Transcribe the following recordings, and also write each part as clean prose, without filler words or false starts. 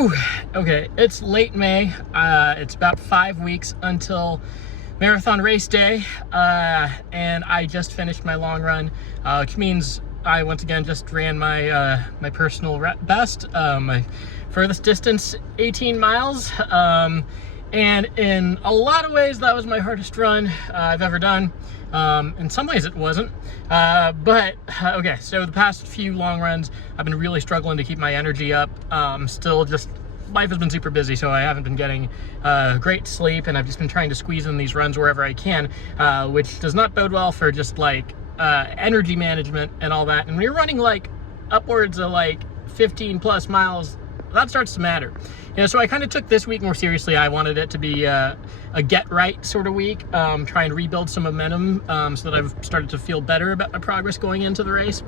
Whew. Okay, it's late May. It's about 5 weeks until marathon race day, and I just finished my long run, which means I once again just ran my my personal best, my furthest distance, 18 miles, and in a lot of ways that was my hardest run I've ever done. In some ways it wasn't, but okay, so the past few long runs I've been really struggling to keep my energy up. Still just life has been super busy, so I haven't been getting great sleep, and I've just been trying to squeeze in these runs wherever I can, which does not bode well for just like energy management and all that. And when you're running like upwards of like 15 plus miles, that starts to matter. You know, so I kind of took this week more seriously. I wanted it to be a get right sort of week, try and rebuild some momentum, so that I've started to feel better about my progress going into the race.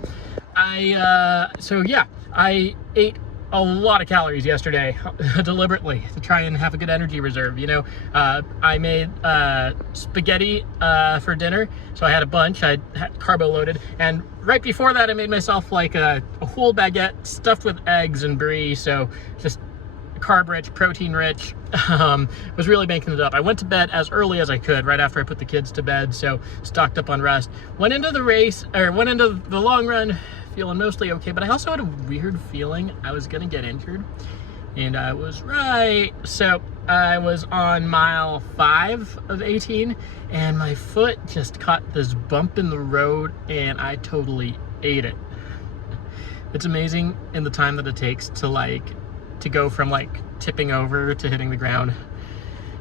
So yeah, I ate a lot of calories yesterday deliberately to try and have a good energy reserve. You know, I made spaghetti for dinner, so I had a bunch. I had carbo loaded, and right before that I made myself like a whole baguette stuffed with eggs and brie, so just carb rich, protein rich. Was really making it up. I went to bed as early as I could right after I put the kids to bed, so stocked up on rest. Went into the race, or went into the long run feeling mostly okay, but I also had a weird feeling I was gonna get injured, and I was right. So I was on mile 5 of 18, and my foot just caught this bump in the road, and I totally ate it. It's amazing in the time that it takes to go from like tipping over to hitting the ground,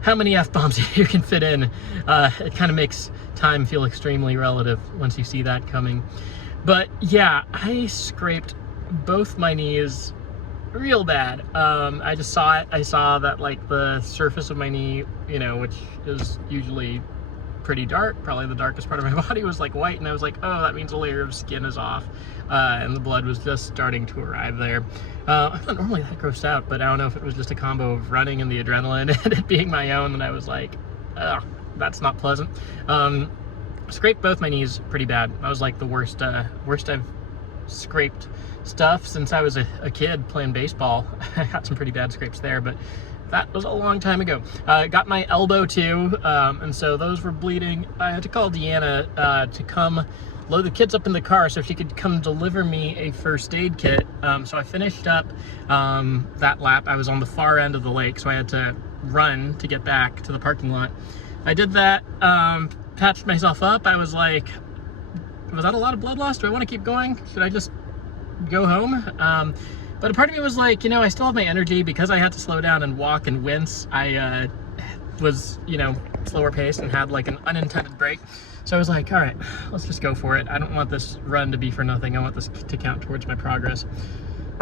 how many F-bombs you can fit in. It kind of makes time feel extremely relative once you see that coming. But yeah, I scraped both my knees real bad. I just saw it. I saw that like the surface of my knee, you know, which is usually pretty dark, probably the darkest part of my body, was like white, and I was like, oh, that means a layer of skin is off, and the blood was just starting to arrive there. I'm not normally that grossed out, but I don't know if it was just a combo of running and the adrenaline and it being my own, and I was like, ugh, that's not pleasant. Scraped both my knees pretty bad. That was like the worst I've scraped stuff since I was a kid playing baseball. I got some pretty bad scrapes there, but that was a long time ago. Got my elbow too, and so those were bleeding. I had to call Deanna to come load the kids up in the car so she could come deliver me a first aid kit. So I finished up that lap. I was on the far end of the lake, so I had to run to get back to the parking lot. I did that, patched myself up. I was like, was that a lot of blood loss? Do I want to keep going? Should I just go home? But a part of me was like, you know, I still have my energy because I had to slow down and walk and wince. I was, you know, slower paced and had like an unintended break. So I was like, all right, let's just go for it. I don't want this run to be for nothing. I want this to count towards my progress.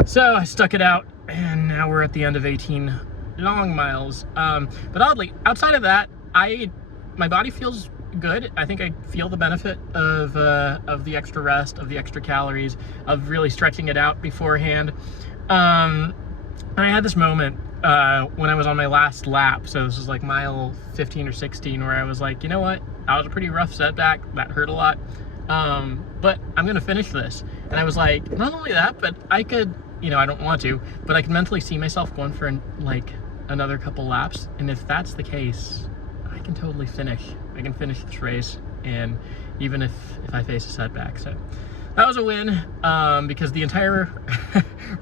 So I stuck it out, and now we're at the end of 18 long miles. But oddly, outside of that, my body feels good. I think I feel the benefit of the extra rest, of the extra calories, of really stretching it out beforehand. And I had this moment when I was on my last lap, so this was like mile 15 or 16, where I was like, you know what, that was a pretty rough setback, that hurt a lot, but I'm gonna finish this. And I was like, not only that, but I could, you know, I don't want to, but I can mentally see myself going for like another couple laps, and if that's the case, I can totally finish. I can finish this race, and even if I face a setback. So that was a win, because the entire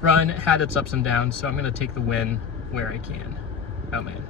run had its ups and downs, so I'm gonna take the win where I can. Oh man.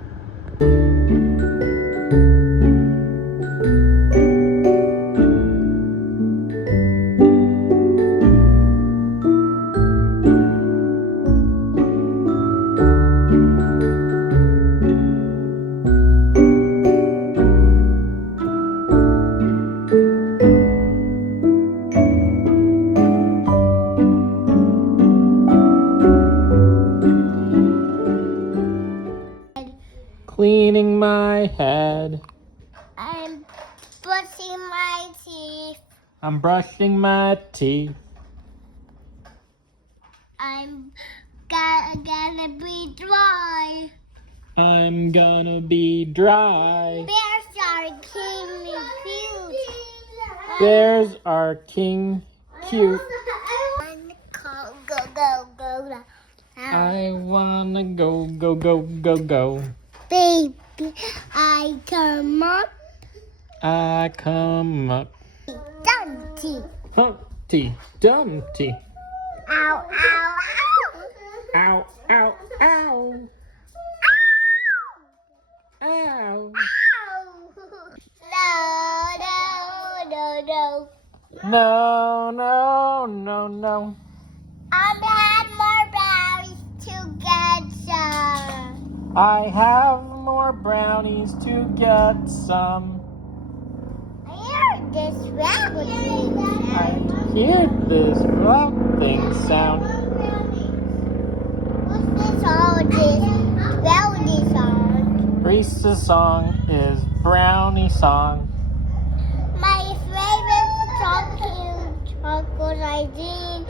Cleaning my head. I'm brushing my teeth. I'm brushing my teeth. I'm gonna be dry. I'm gonna be dry. Bears are king cute. Bears are king cute. Go, go, go, go. I wanna go, go, go, go, go. Baby, I come up. I come up. Dumpty. Humpty Dumpty. Ow, ow, ow. Ow, ow, ow. Ow. No. No, no, no, no. I had more brownies to get some. I have more brownies to get some. I heard this rabbit I hear this rumbling sound. What's this all this brownie song? Reese's song is Brownie Song. My favorite tacos I did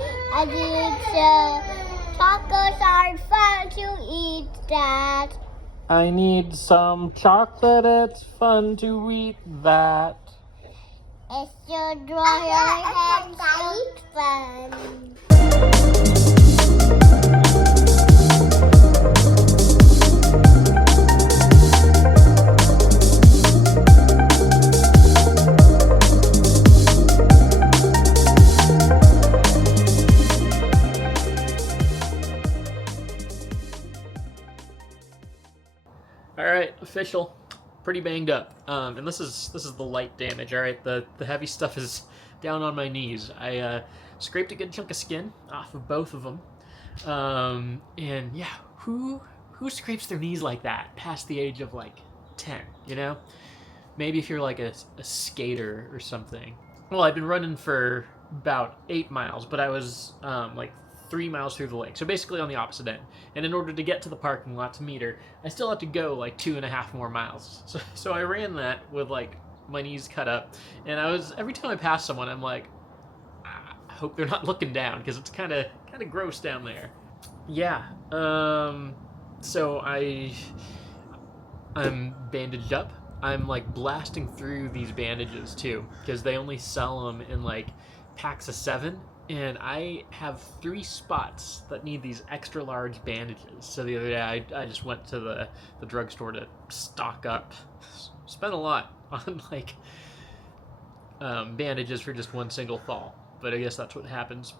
tacos are fun to eat that. I need some chocolate, it's fun to eat that. It's your draw your head, so it's fun. All right, official. Pretty banged up. And this is the light damage. All right, the heavy stuff is down on my knees. I scraped a good chunk of skin off of both of them. And yeah, who scrapes their knees like that past the age of like 10? You know, maybe if you're like a skater or something. Well, I've been running for about 8 miles, but I was like 3 miles through the lake, so basically on the opposite end. And in order to get to the parking lot to meet her, I still had to go like 2.5 more miles. So I ran that with like my knees cut up, and every time I pass someone, I'm like, I hope they're not looking down, because it's kind of gross down there. Yeah. So I'm bandaged up. I'm like blasting through these bandages too, because they only sell them in like packs of 7. And I have 3 spots that need these extra large bandages. So the other day I just went to the drugstore to stock up. Spent a lot on like bandages for just one single fall. But I guess that's what happens.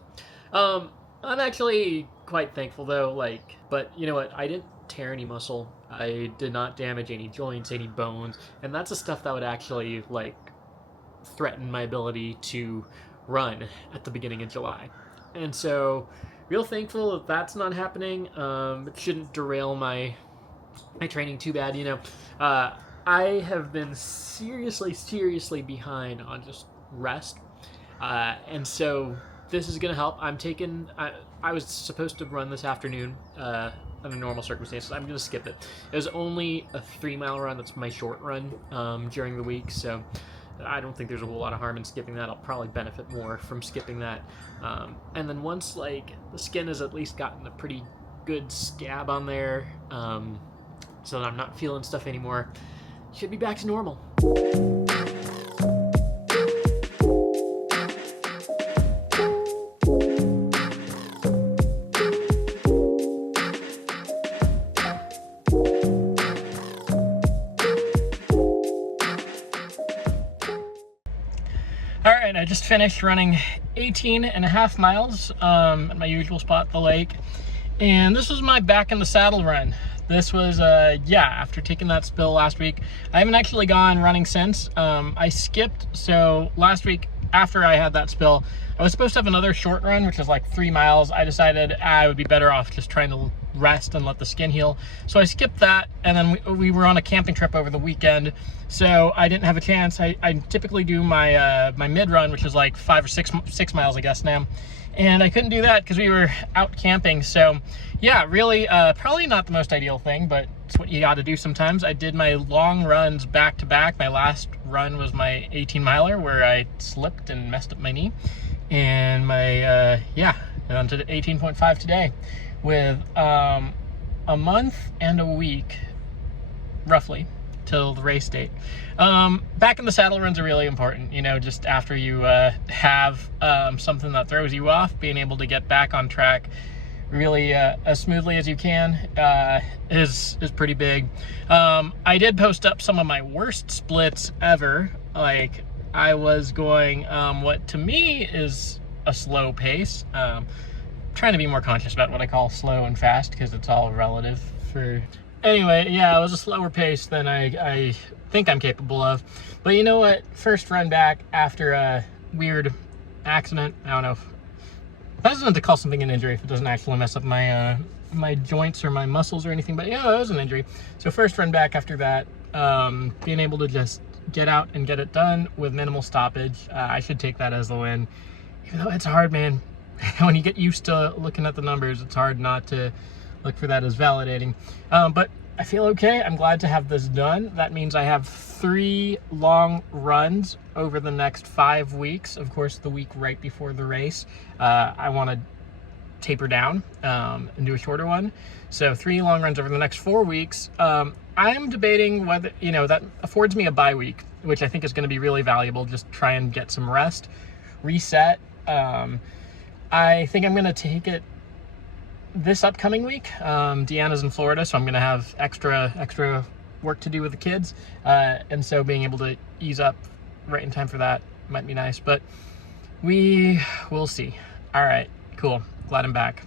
I'm actually quite thankful though, but you know what? I didn't tear any muscle. I did not damage any joints, any bones. And that's the stuff that would actually like threaten my ability to run at the beginning of July. And so real thankful that that's not happening. It shouldn't derail my training too bad, you know. I have been seriously behind on just rest. And so this is gonna help. I was supposed to run this afternoon under normal circumstances. I'm gonna skip it. It was only a 3-mile run. That's my short run during the week, so I don't think there's a whole lot of harm in skipping that. I'll probably benefit more from skipping that. And then once like the skin has at least gotten a pretty good scab on there, so that I'm not feeling stuff anymore, should be back to normal. Alright, I just finished running 18.5 miles at my usual spot, the lake. And this was my back in the saddle run. This was, after taking that spill last week. I haven't actually gone running since. I skipped, so last week after I had that spill, I was supposed to have another short run, which is like 3 miles. I decided I would be better off just trying to rest and let the skin heal. So I skipped that, and then we were on a camping trip over the weekend, so I didn't have a chance. I typically do my my mid run, which is like 5 or 6 miles, I guess now, and I couldn't do that because we were out camping. So yeah, really probably not the most ideal thing, but it's what you got to do sometimes. I did my long runs back to back. My last run was my 18-miler where I slipped and messed up my knee, and my on to 18.5 today, with a month and a week roughly till the race date. Back in the saddle runs are really important, you know, just after you have something that throws you off, being able to get back on track really as smoothly as you can is pretty big. I did post up some of my worst splits ever. Like, I was going what to me is a slow pace. Trying to be more conscious about what I call slow and fast, because it's all relative. For anyway, yeah, it was a slower pace than I think I'm capable of. But you know what? First run back after a weird accident. I don't know. I hesitant to call something an injury if it doesn't actually mess up my my joints or my muscles or anything. But yeah, it was an injury. So first run back after that, being able to just get out and get it done with minimal stoppage, I should take that as the win. Even though it's hard, man. When you get used to looking at the numbers, it's hard not to look for that as validating. But I feel okay. I'm glad to have this done. That means I have 3 long runs over the next 5 weeks. Of course, the week right before the race, I want to taper down and do a shorter one. So 3 long runs over the next 4 weeks. I'm debating whether, that affords me a bye week, which I think is going to be really valuable. Just try and get some rest, reset. I think I'm going to take it this upcoming week. Deanna's in Florida, so I'm going to have extra work to do with the kids. And so being able to ease up right in time for that might be nice, but we will see. All right, cool. Glad I'm back.